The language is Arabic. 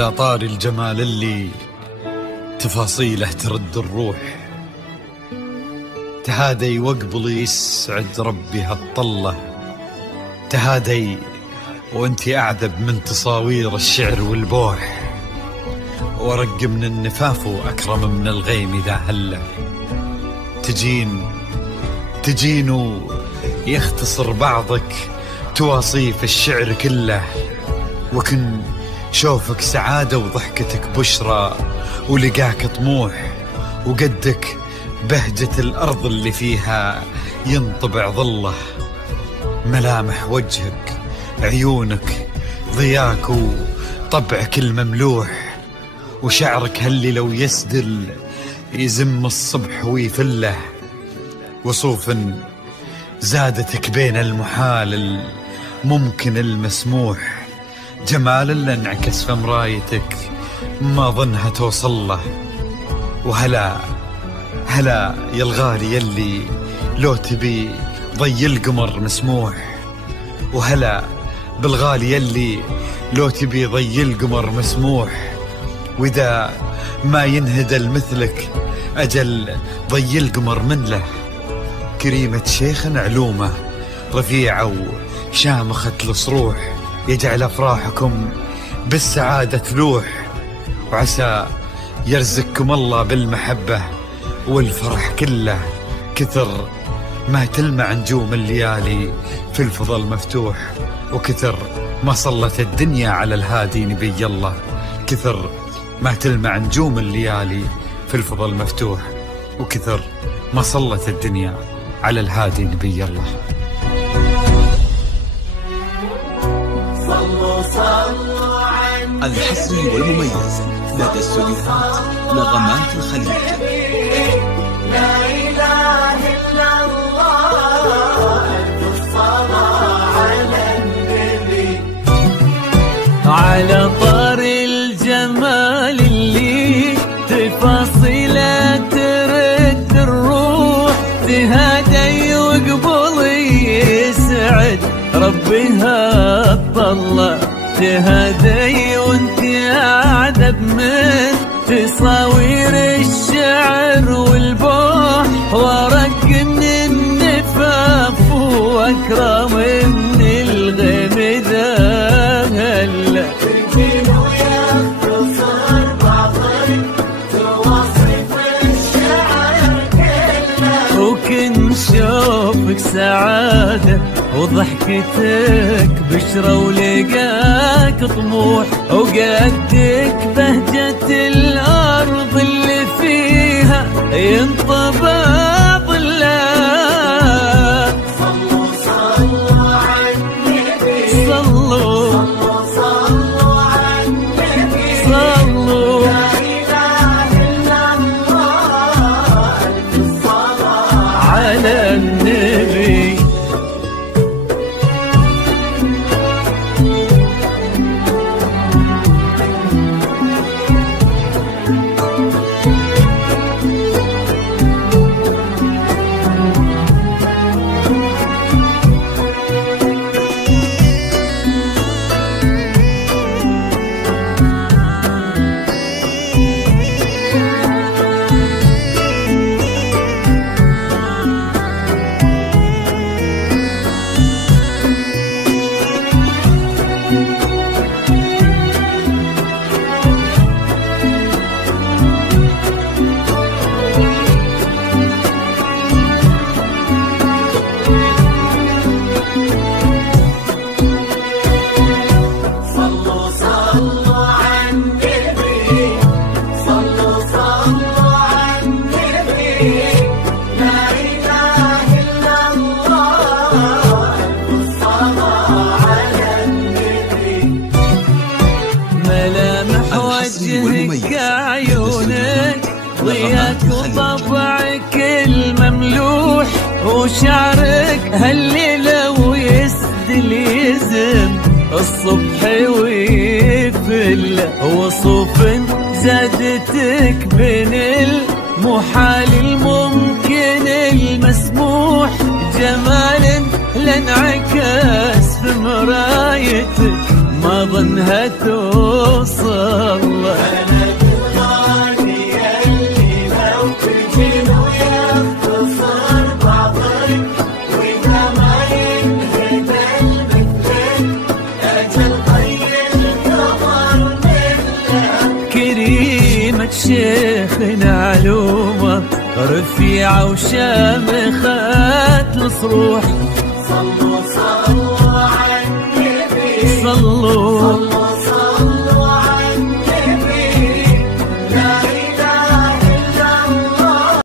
على طار الجمال اللي تفاصيله ترد الروح، تهادي واقبل يسعد ربي هالطلة، تهادي وانتي أعذب من تصاوير الشعر والبوح، ورق من النفاف وأكرم من الغيم إذا هله، تجين ويختصر بعضك تواصيف الشعر كله، وكن شوفك سعادة وضحكتك بشرى، ولقاك طموح، وقدك بهجة الأرض اللي فيها ينطبع ظله، ملامح وجهك عيونك ضياك وطبعك المملوح، وشعرك هاللي لو يسدل يزم الصبح ويفله، وصوف زادتك بين المحال الممكن المسموح، جمال اللي انعكس في مرايتك ما ظنها توصل له، وهلا يا الغالي يلي لو تبي ضي القمر مسموح، وهلا بالغالي يلي لو تبي ضي القمر مسموح، وإذا ما ينهدى مثلك أجل ضي القمر من له، كريمة شيخ علومه رفيعة وشامخة الصروح، يجعل أفراحكم بالسعادة تلوح، وعسى يرزقكم الله بالمحبة والفرح كله، كثر ما تلمع نجوم الليالي في الفضل مفتوح، وكثر ما صلت الدنيا على الهادي نبي الله، كثر ما تلمع نجوم الليالي في الفضل مفتوح، وكثر ما صلت الدنيا على الهادي نبي الله. الحصري والمميز لدى استوديوهات نغمات الخليج. لا إله إلا الله، الصلاة على النبي. على طار الجمال اللي تفاصيله ترد الروح، تهادي وقبل يسعد ربها الطلة، تهادي وانت أعذب من تصاوير الشعر والبوح، ورق من النفاف وأكرم من الغيم ذا هلا، تجين ويختصر بعضك تواصف الشعر كله، وكن شوفك سعادة وضحكتك بشرى، ولقاك طموح، وقدك بهجة الأرض اللي فيها ينطبع ظله. صلوا على النبي، صلوا على النبي، صلوا. لا إله إلا الله، الصلاة على النبي. وجهك عيونك ضياك وطبعك المملوح، وشعرك هالليلة ويسدل يزم الصبح ويفل، وصوف زادتك بين المحال الممكن المسموح، جمال لانعكس في مرايتك ما ظنها توصل. بلد الغالية اللي لو تجي ويختصر بعضك وإذا ما ينهدى مثلك أجل طي القمر منه. كريمة شيخنا علومة رفيعة وشامخة الصروح. صلوا صلوا على النبي صلوا صلوا